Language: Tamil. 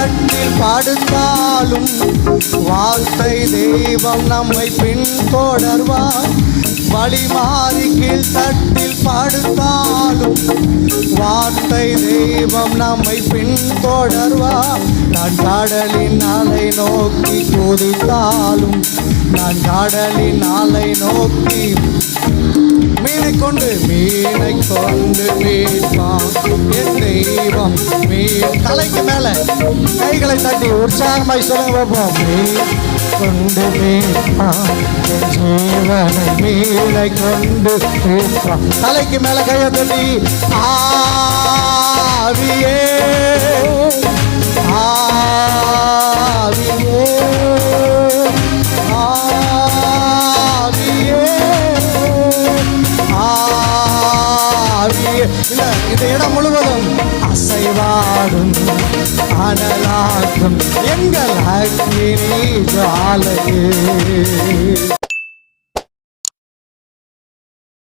தட்டில் படுத்தாலும் வார்த்தை தெய்வம் நம்மை பின்தொடர்வார். வழி மாறி கீழ் தட்டில் படுத்தாலும் வார்த்தை தெய்வம் நம்மை பின்தொடர்வார். நான் கடலின் அலை நோக்கி குதித்தாலும், நான் கடலின் அலை நோக்கி மீனை கொண்டு மீட்பான் என் தெய்வம். தலைக்கு மேல கைகளை தட்டி உற்சாகமாய் சொல்லுங்க பார்ப்போம். மீன் கொண்டு மீட்பான் என் ஜீவனை, மீனை கொண்டு மீட்பான். தலைக்கு மேல கையை தட்டி ஆவியே ஆவியே ஆவியே. இல்ல, இந்த இடம் முழுவதும் அசைவாடும் அனலாக்கும் எங்கள் அக்கினி ஜுவாலையே.